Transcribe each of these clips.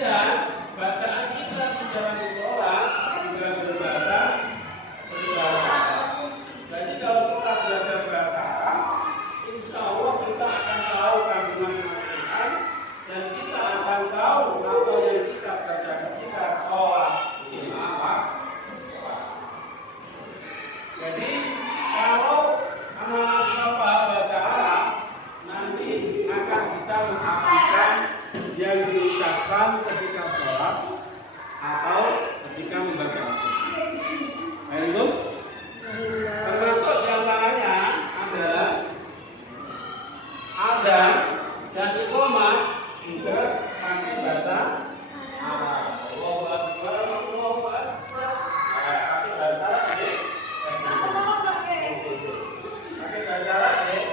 Kemudian bacaan kita di dalam sholat juga berbahasa Arab. Jadi kalau kita belajar bahasa Arab, insya Allah kita akan tahu kandungan Al-Quran dan kita akan tahu apa yang kita baca ketika sholat lima waktu. Jadi kalau anak-anak sudah paham bahasa Arab, nanti akan bisa mengartikan yang diucapkan ketika sholat atau ketika membaca Al-Quran. Baik, termasuk diantaranya adalah adzan dan iqamah juga pakai bahasa Arab. Allahu Akbar, Allahu Akbar. Pakai bahasa Arab ya. Pakai bahasa Arab ya.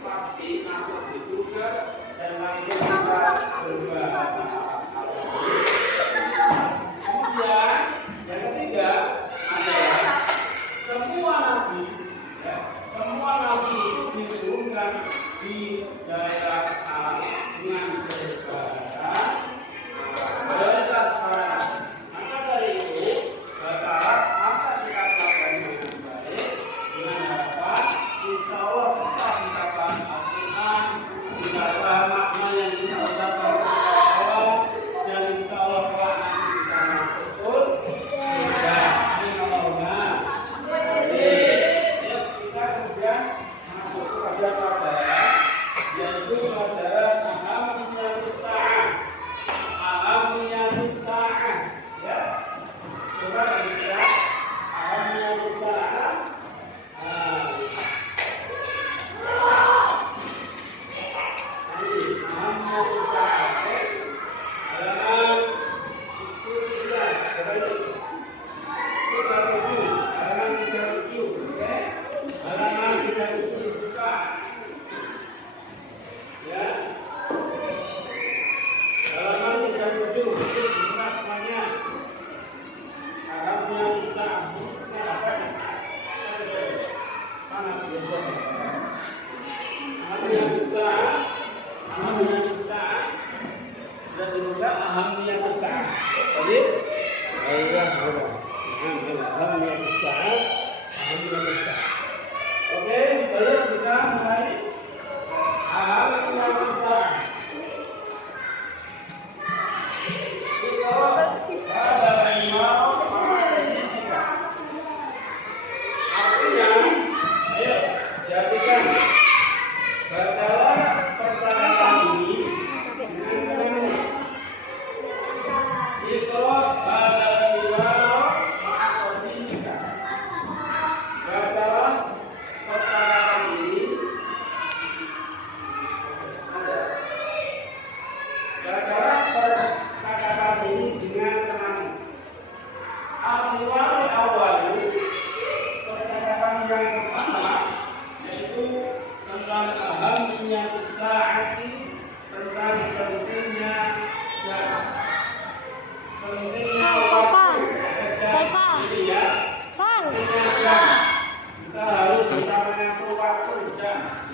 Pasti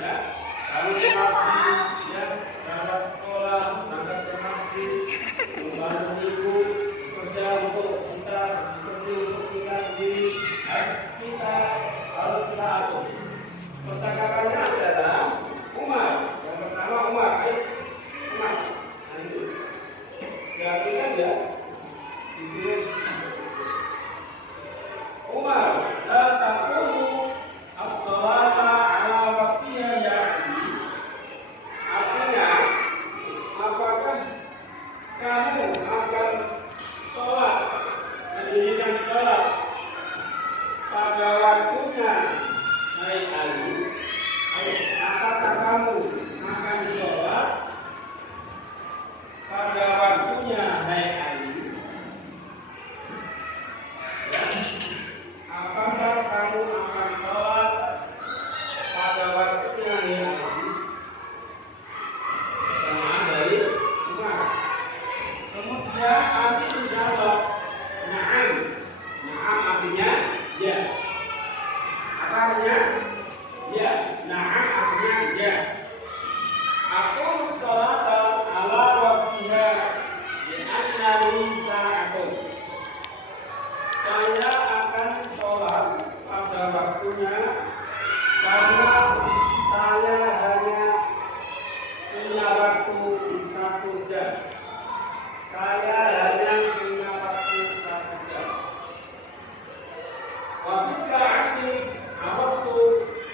ya. Kalau ke masjid, ya, berangkat sekolah, berangkat ke masjid, membantu ibu, bekerja untuk kita, bekerja untuk kita sendiri, kita harus kita atur. Percakapannya adalah Umar. Yang pertama Umar, Umar. Nah itu. Perhatikan ya. Umar, la taqulu as-salata ala waqtiha ya'ni. Artinya, apakah kamu akan sholat, mendirikan sholat pada waktunya? Hai Ali, apakah kamu akan sholat pada waktunya? Hai Ali, ya. Apakah kamu akan sholat pada waktunya? Hai Ali. Pertanyaan dari Umar. Kemudian Ali menjawab, na'am. Na'am artinya ya. Apa artinya? Ya. Na'am artinya ya. Aku sholat ala waqtiha li'anna li sa'atun. Saya akan sholat pada waktunya karena saya hanya punya waktu 1 jam. Saya hanya punya waktu 1 jam. Wa bisa'ati awaqtu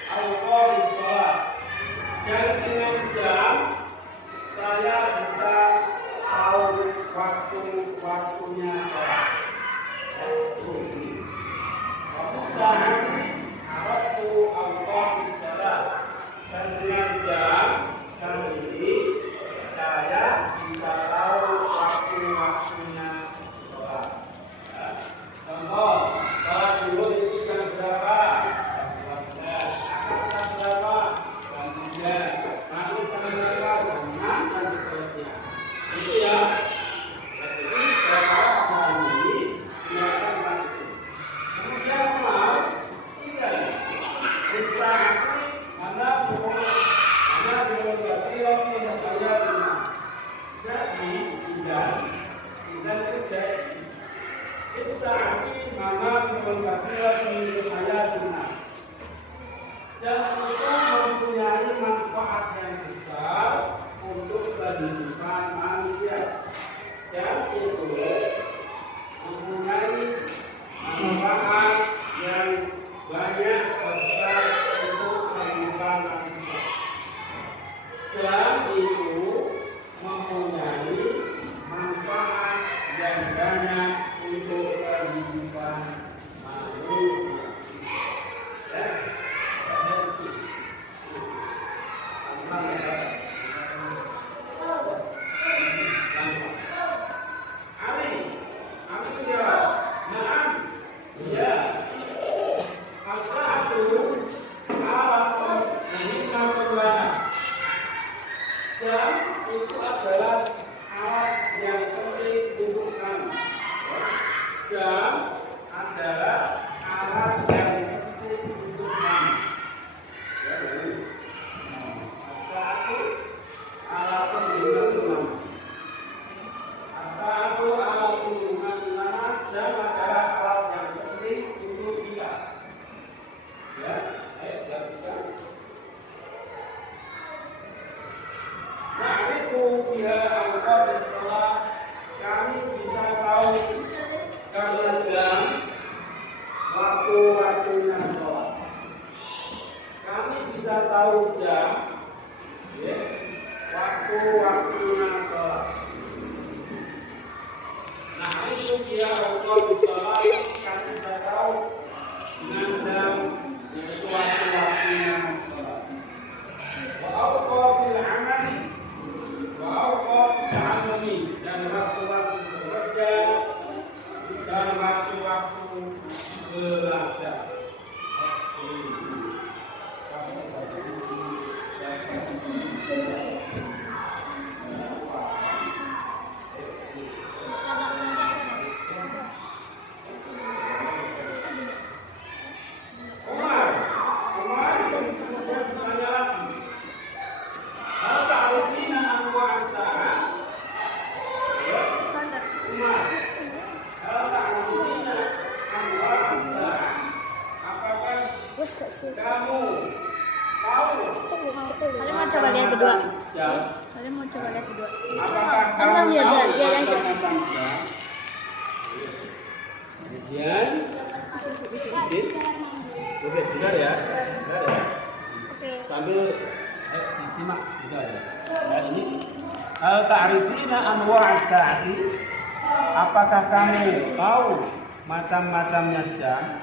awqati sholat. Dan dengan jam saya bisa tahu waktunya sholat. Wa bisa'ati awaqtu awqati sholat. Dan dengan jam ini saya bisa tahu waktu-waktunya sholat. Contoh, sholat dulu itu jam berapa? Jam berapa? Jam 3. Nanti jam berapa? Jam 6 dan seterusnya. Itu ya. Jadi kalau hari ini biarkan itu. Kemudian mau tidak bisa mana berarti waktu yang saya punya. Jadi tidak terjadi. Isaati mana berarti waktu yang saya punya. Dan itu mempunyai manfaat yang besar untuk kehidupan manusia. Dan itu mempunyai manfaat yang banyak besar untuk kehidupan manusia. Dan itu mempunyai manfaat yang banyak untuk kehidupan manusia. Itu adalah alat yang penting untuk kami. Jam adalah alat yang penting untuk kami. As-sa'atu alat penunjang. As-sa'atu alat penunjang. Jam adalah alat yang penting untuk kita. Ya, jam sekarang. Dia awqat sholat, kami bisa tahu karena jam waktu-waktunya sholat. Kami bisa tahu jam, ya, waktu-waktunya sholat. Nah itu dia awqat sholat, kami bisa tahu dengan jam yaitu waktu-waktunya sholat. Wa awqatil amali dan waktu-waktu bekerja dan waktu-waktu belajar. Umar mau coba lihat berdua. jam? Kalian mau coba lihat berdua. Apakah Kamu kamu lihat tahu aja. macam-macam jam? Kemudian, oke, sebentar ya. Sebentar ya. Oke. Sambil disimak juga ya. Ini ta'rifina anwa' as-sa'ati. Apakah kamu tahu macam-macamnya jam?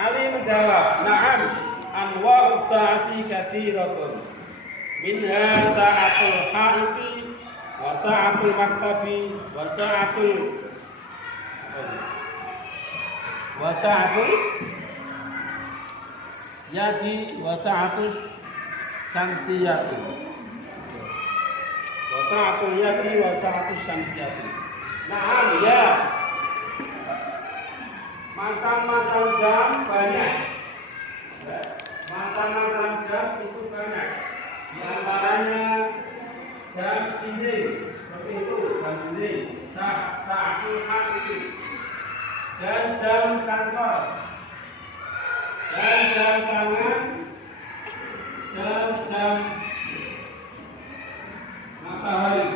Ali menjawab, "Na'am, anwa' as-sa'ati katsiratun. Minha sa'atul ha'iqi wa sa'atul maktabi wa sa'atul yadi wa sa'atul samsiyati. Wa sa'atul yadi wa sa'atul samsiyati. Nah, ya. Macam-macam jam banyak. Macam-macam jam itu banyak. Di antaranya jam dinding, seperti itu, jam dinding, sa'atul haqiqi, dan jam kantor, dan jam tangan, dan jam matahari,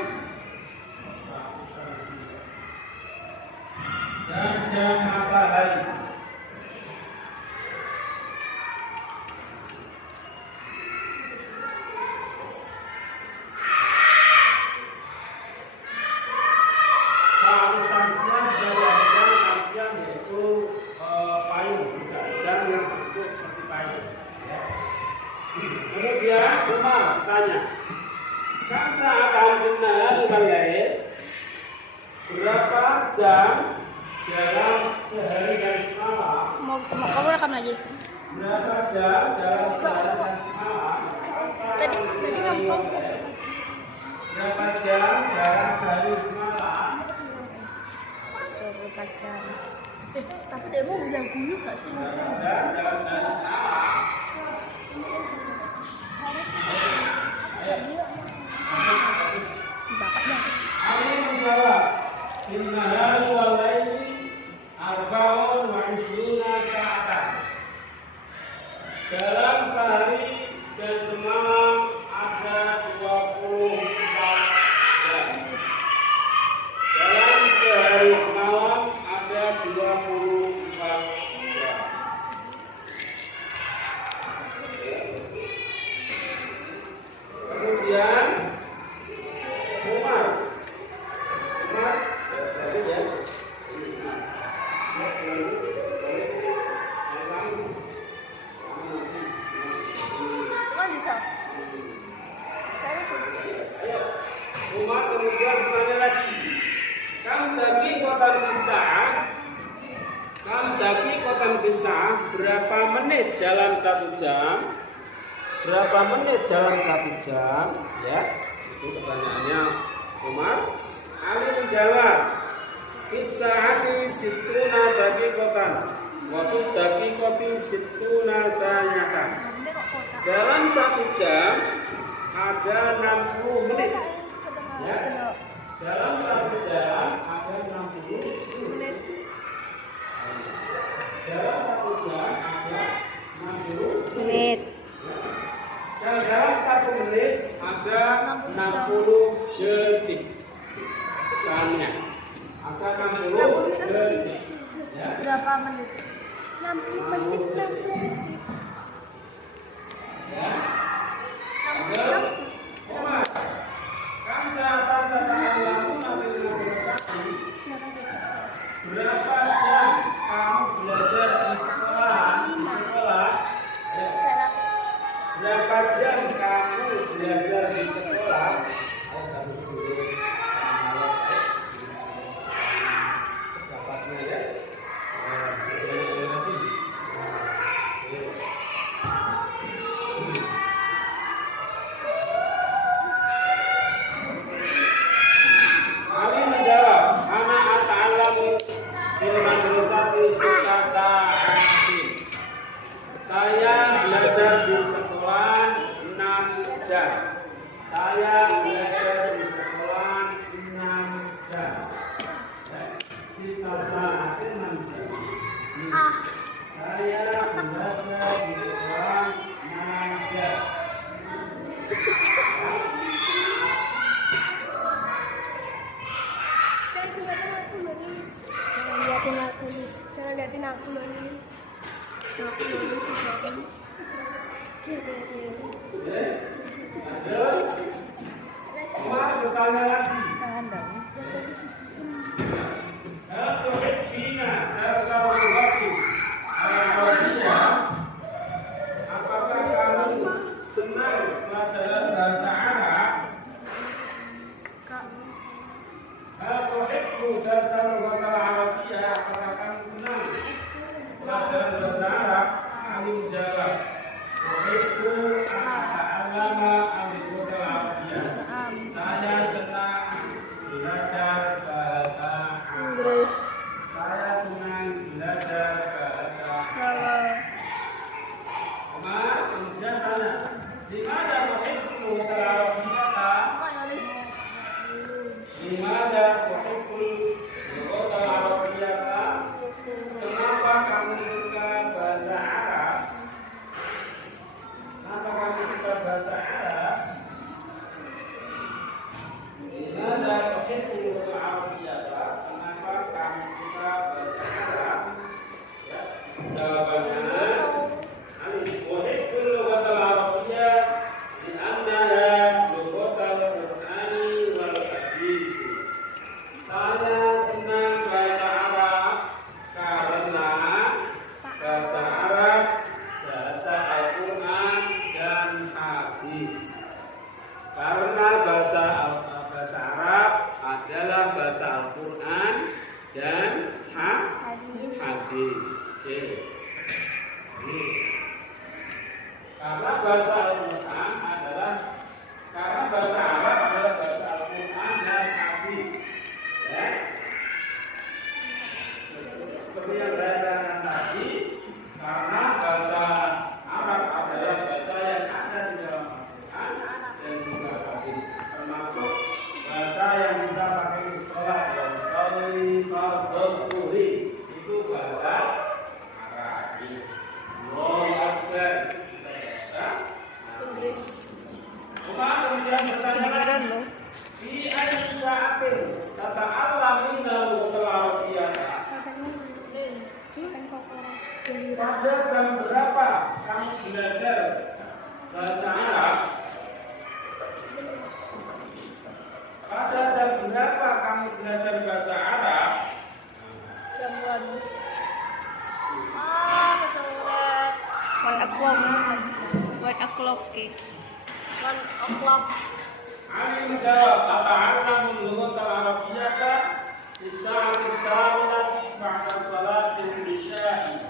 dan jam matahari. Kemudian Umar tanya, "Kam sa'atan bin nahar wal lail?" Berapa jam dalam sehari dan semalam? Kamu rekam lagi. Berapa jam dalam sehari dan semalam? Tadi ngomong. Berapa jam dalam sehari semalam? 24 jam. Tapi dia mau bilang dulu gak sih? Jam dalam sehari semalam. Bapaknya. Ali menjawab, "Innahari wal laili arba'un wa ishruna sa'atan." Dalam sehari dan semalam ada 24 jam. Dalam sehari semalam ada 24 jam. Kemudian Umar, ya. Umar kemudian bertanya lagi, "Kam daki kotan kisah? Kam daki kotan kisah? Berapa menit dalam 1 jam? Berapa menit dalam 1 jam?" Ya, itu pertanyaannya Umar. Ali menjawab, "Kisahati situna daki kotan, waktu daki kopi situna sanyatan." Dalam 1 jam ada 60 menit. Ya. Dalam 1 jam ada 60 menit. Dalam 1 jam ada 60 menit. Dan dalam 1 menit ada 60 detik. Misalnya ada 60 detik. Ya. Berapa menit? 60 menit. Ya. Ada Umar. Kan sahabat ta'alamu nabi Muhammad. Berapa jam kamu belajar di sekolah? Ya. Berapa jam kamu belajar di sekolah? Sepatutnya ya. Ali menjawab, "Ana ata'allamu fil madrasati sitta sa'atin." Saya belajar di sekolah 6 jam. Saya belajar di sekolah 6 jam. Sitta sa'atin 6 jam. Saya belajar di sekolah 6 jam. Lanjut. Umar bertanya lagi. Jangan dong. Hal tuhibbina al-kawati al-arabiyya. Apakah kamu senang pelajaran bahasa Arab? Hal tuhibbu dasar bahasa Arabiyya. Apakah kamu senang pelajaran bahasa Arab? Kami menjawab. Tuhibbu al-alama al-lughah al-arabiyyah. Saya senang belajar bahasa Arab. Saya senang belajar bahasa Arab. Kemudian tanya, di mana tuhibbu al-arabiyyah? Di mana tuhibbu al-arabiyyah? Kenapa kamu suka bahasa Arab? Kenapa kamu suka bahasa Arab? Dimana tuhibbu al-arabiyyah? Kenapa kamu suka bahasa Arab? Ya, jawabannya uhibbu al-arabiyyah li'annaha lughatul Qur'ani wal hadits. Saya senang bahasa Arab karena bahasa Arab bahasa Al-Quran dan hadis. Karena bahasa Arab adalah bahasa Al-Quran dan hadis. Oke. Karena bahasa Al-Quran adalah karena bahasa Arab adalah bahasa Al-Quran dan hadis. Ya. Seperti yang saya katakan tadi, karena bahasa Arab adalah bahasa yang ada di dalam Al-Quran dan juga hadis, termasuk bahasa yang kita pakai di sekolah dalam sekali fardhu tuhri itu bahasa Arab. Allahu Akbar. Kemudian bertanya lagi, di ayat sa'atin kata Allah minal al-arabiyyah. Pada jam berapa kamu belajar bahasa Arab? Pada jam berapa kamu belajar bahasa Arab? Jam 1 o'clock. Ali menjawab, ata'allamul lughatal arabiyyah fi sa'ati tsaminati ba'da salatil isya'i.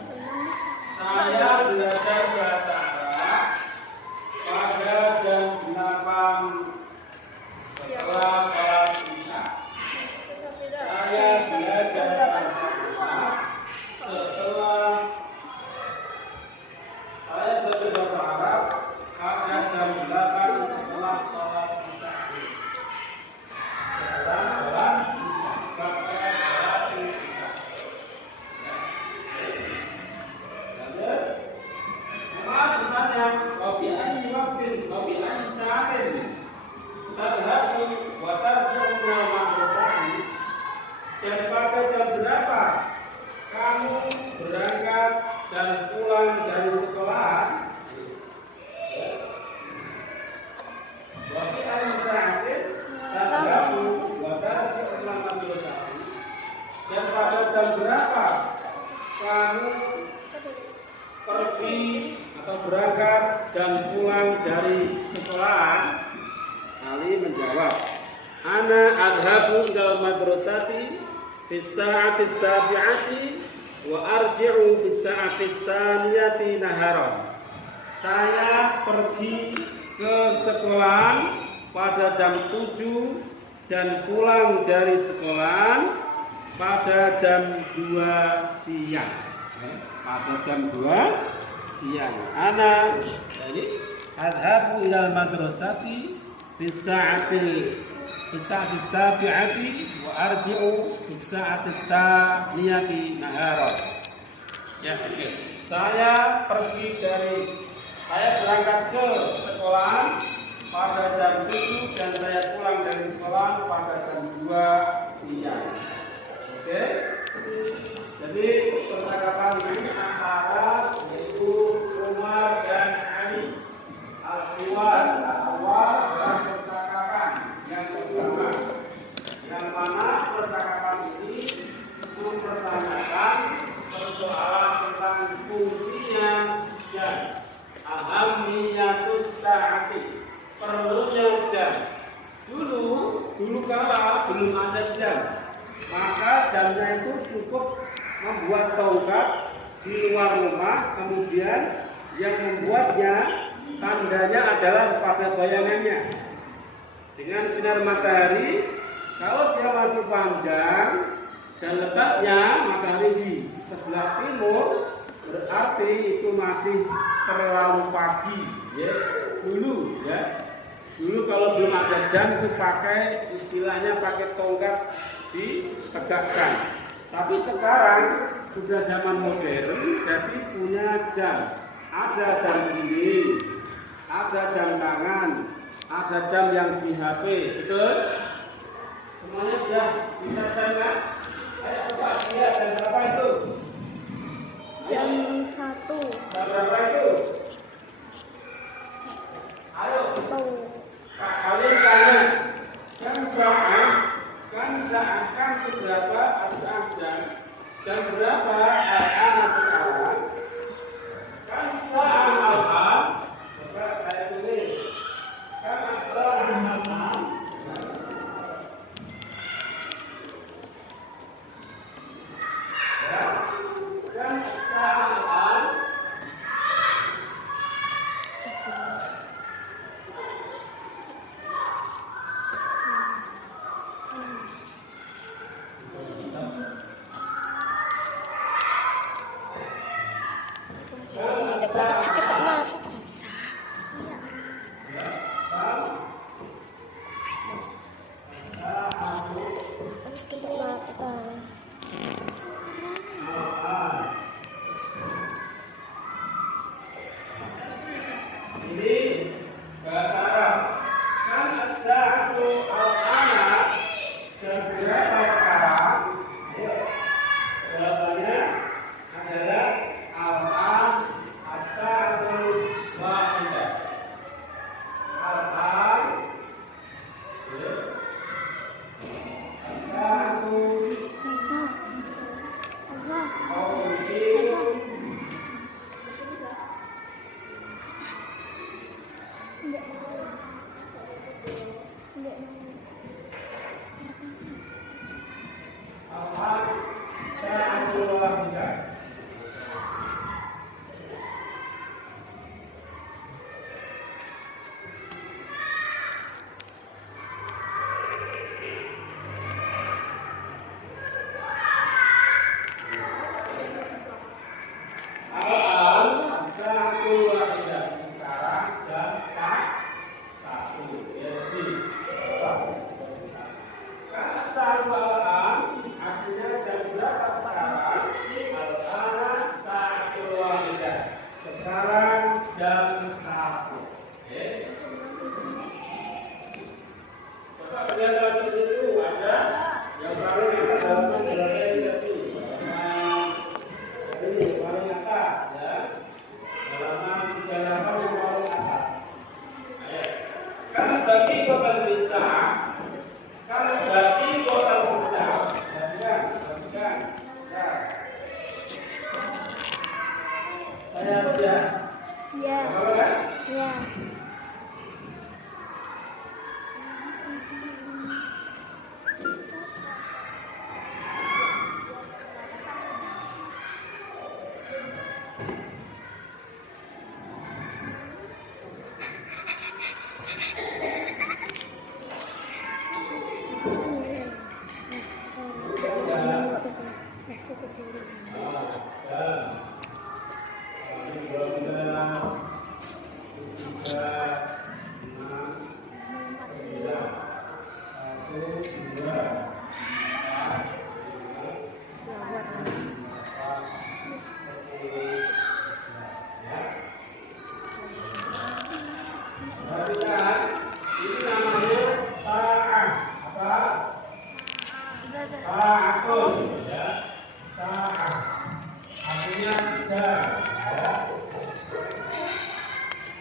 Saya belajar bahasa Arab pada jam 8 setelah salat isya. Saya belajar bahasa Arab setelah pada jam 8 setelah salat isya. Setelah salat isya. Setelah salat isya. Lanjut. Maaf bertanya, wabi ayyi waqtin, wabi ayyi sa'atin tadhabu wa tarji'u min al-madrasati. Dan pada jam berapa kamu berangkat dan pulang dari sekolah? Wabi ayyi sa'atin tadhabu wa tarji'u min al-madrasati. Dan pada jam berapa kamu pergi atau berangkat dan pulang dari sekolah? Ali menjawab, ana adhabu ilal madrasati fi sa'ati sabi'ati wa arji'u fi sa'ati tsaniyati naharan. Saya pergi ke sekolah pada jam 7 dan pulang dari sekolah pada jam 2 siang. Pada jam 2 siang. Ana jadi adhabu ilal madrasati fi sa'ati sabi'ati wa arji'u fi sa'ati tsaniyati naharan. Ya, oke. Saya berangkat ke sekolah pada jam 7 dan saya pulang dari sekolah pada jam 2 siang. Oke. Jadi percakapan ini antara Ibu Umar dan Ali. Al-Hiwar adalah percakapan yang pertama, yang mana percakapan ini mempertanyakan persoalan tentang fungsinya jam, ahamiyatus saati, perlunya jam. Dulu kala belum ada jam, maka jamnya itu cukup membuat tongkat di luar rumah, kemudian yang membuatnya tandanya adalah pada bayangannya. Dengan sinar matahari, kalau dia masih panjang dan letaknya matahari di sebelah timur, berarti itu masih terlalu pagi. Ya, dulu dulu kalau belum ada jam itu pakai istilahnya pakai tongkat ditegakkan. Tapi sekarang sudah zaman modern, jadi punya jam. Ada jam dinding, ada jam tangan, ada jam yang di HP, betul? Semuanya sudah bisa jam kan? Ayo coba lihat jam berapa itu? Jam 1. Jam berapa itu? Ayo. Kalian tanya. Kan berapa as-saat jam? Jam berapa anak sekarang? Kan saat al-an. Coba saya tulis. Kan saat al-an. Ya. Kan saat al-an. Ini bahasa Arab. Kan as-sa'atu al-ana, jam berapa sekarang? Jawabannya adalah al-an as-sa'atu wahidah. Al-an as-sa'atu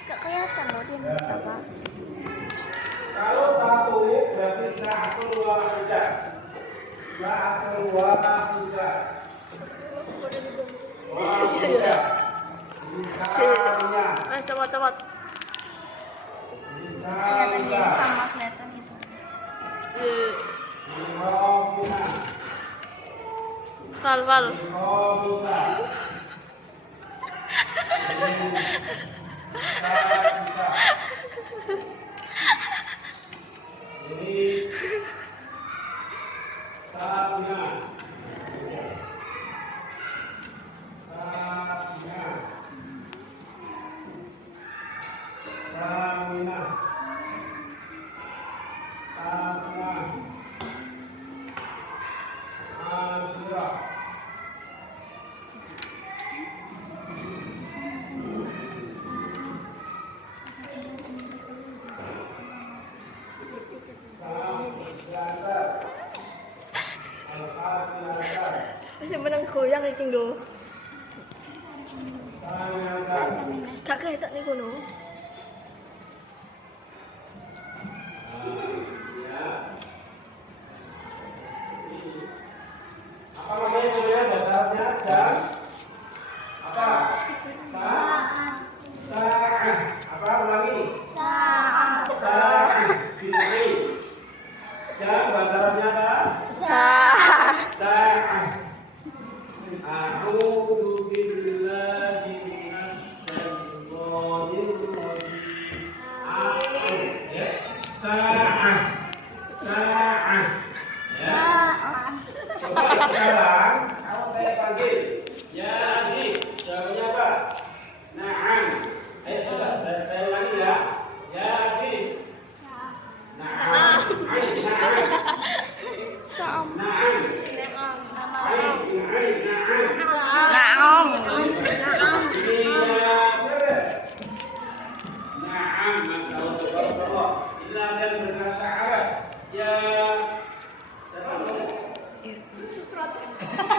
Gak kelihatan loh dia. Satu wahida. Wahida. Ini satunya. Cepat. Ini Kelihatannya satunya. sama kelihatan itu. Ini robina. Val. Ini robusa. Ini satunya. Ini satunya. Samina. Asma. Asura. Samjata. Al-Hafizah. Masih menang goyang iki lho. Samjata. Gak kelihatan nih kono. Apa namanya sebenarnya bahasa Arabnya? Jam? Apa? Sa'ah. Apa? Ulangi. Sa'ah. Binari. Jam bahasa Arabnya apa? Sa'ah. A'udzu billahi minasyaitonir rajim. Ya. Sa'ah. Sa'ah. Ya. Coba sekarang kalau saya panggil, ya ini jawabannya apa? Naam. Ayo coba saya ulangi ya. Ya ini. Naam. Ayo naam. Saam. Naam. Ayo Naam. ini ya benar. Naam, masya Allah, subhanallah. Inilah yang berbahasa Arab. Ya. Siapa namanya?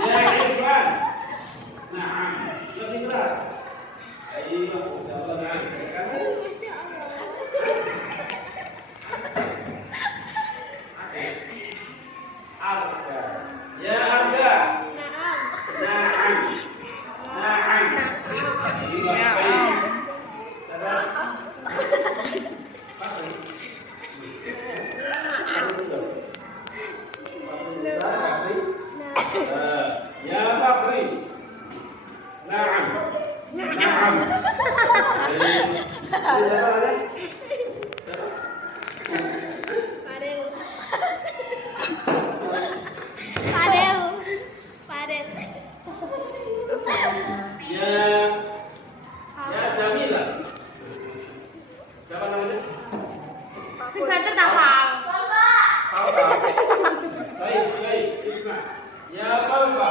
Ya Irfan. Naam. Lebih keras. Ayo, insyaallah nah. Kamu Arga. Ya Arga. Naam. Naam. Ini baik. Sabar. Ya Bakri. Naam. Naam. Ya Jamila. Siapa namanya? Fauza. Baik. Isma. Ya Fauza.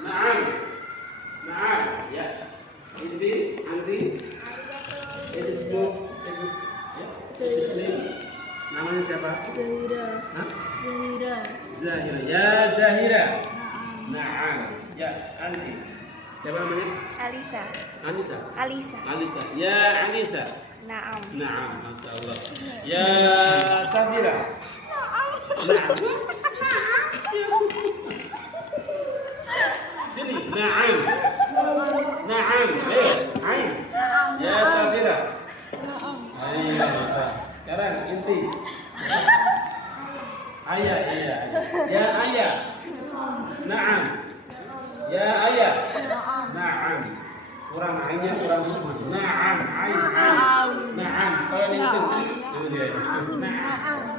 Naam. Ya. Anti. Ismu. Ya. Namanya siapa? Hah? Zahira. Ya Zahira. Naam. Ya Anti. Siapa namanya? Alisa. Anissa. Ya Anissa. Naam. Naam. Masya Allah. Ya Safira. Naam. Sini. Naam. Ain. Ya Safira. Ayo. Sekarang inti. Ayah. Ya ayah. Naam. Ya ayah. Naam. Kurang ainnya kurang semua. Naam. Ain. Naam. Kau yang itu. Itu dia. Naam.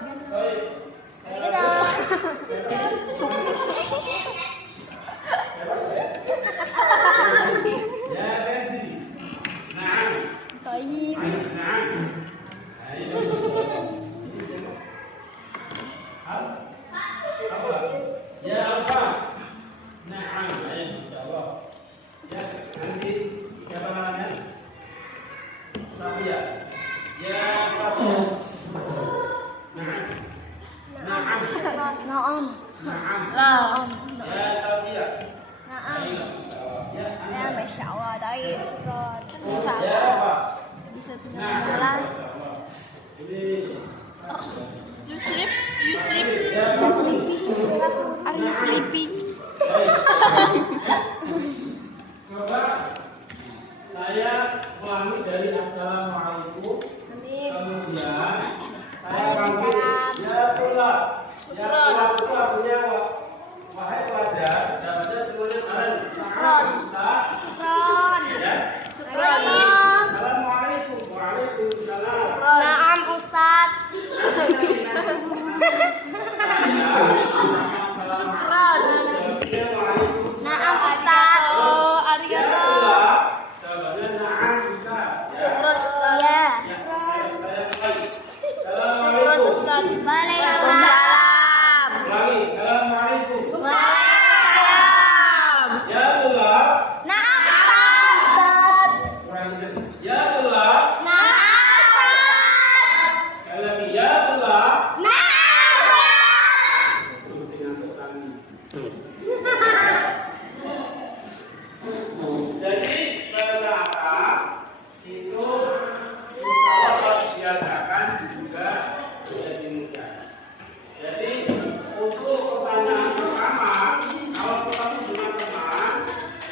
Ya Bensi. Naam. Naam. Ayo. Apa? Ya apa? Naam. Ayo insyaallah. Ya nanti siapa namanya? Safia. Ya Safia. Naam. Ya Safia. Ayo insyaallah. Ya Masya Allah, Ya apa? bisa Nah, tinggal insyaallah. Ini You sleep? You sleep? Are you sleeping? Coba saya ulangi dari assalamualaikum. Kemudian saya panggil ya Tula. Ya Tula itu artinya wahai pelajar. Jawabnya semuanya kalian. Syukron. Syukron. Ya. Syukron. Assalamualaikum. Waalaikumsalam. Naam Ustaz. Syukron. Naam Ustaz. Arigato. Jawabannya na'am Ustaz. Ya. Iya. Assalamualaikum. Waalaikumsalam. Ulangi. Assalamualaikum. Waalaikumsalam. Ya Allah. Naam Ustaz. Ulangi lagi. Ya Allah. Naam Ustaz. Sekali lagi. Ya Allah. Mesti ngantuk kami. Jadi berkata itu insya Allah dibiasakan juga jadi mudah. Jadi untuk pertanyaan pertama, kalau ketemu dengan teman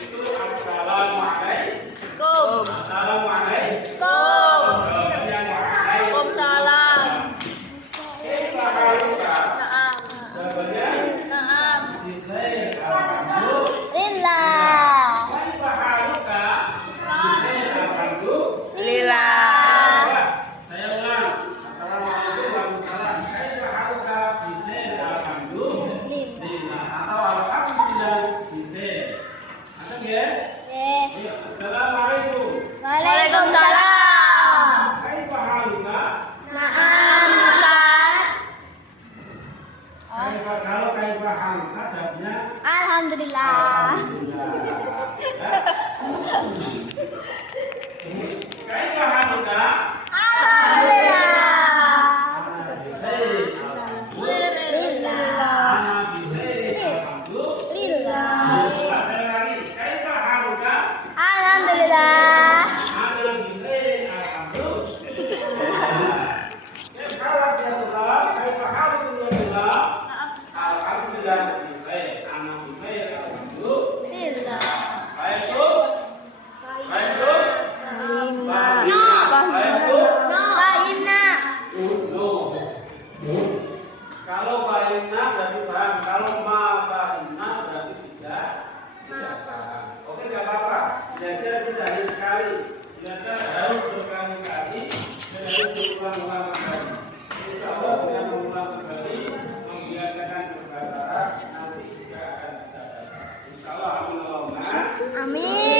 itu assalamualaikum. Assalamualaikum. Jawabannya waalaikumsalam. Salam. Kaifa haluka? Naam. Jawabannya Naam. bikhair, alhamdulillah. Lillah. Kaifa haluka? Bikhair, alhamdulillah. Lillah. Saya ulang. Assalamualaikum warahmatullahi wabarakatuh. Kaifa haluka? Bikhair, alhamdulillah. Atau alhamdulillah bikhair. Ada ya? Ayo, assalamualaikum. Waalaikumsalam. Kaifa haluka? Naam Ustaz. Kalau kaifa haluka jawabnya Alhamdulillah. alhamdulillah. Kaifa haluka? Alhamdulillah. Ana bikhair, alhamdulillah. Lillah. Ana bikhair, alhamdulillah. Lillah. Saya lagi. Kaifa haluka? Alhamdulillah. Ana bikhair, alhamdulillah. Ya, kalau dia telah, kaifa halukum ya Allah? Alhamdulillah bikhair. Ana bikhair, alhamdulillah. Lillah. Baik, Bu. Baik, Bu. Baik, Bu. Baina. No. Kalau baina berarti paham. Kalau ma baina berarti tidak paham. Oke, nggak apa-apa. Belajar tidak hanya sekali. Belajar harus berkali-kali dan harus berulang-ulang kembali. Insya Allah dengan mengulang kembali, membiasakan berbahasa Arab, nanti juga akan bisa. Insya Allah, amin. Amin.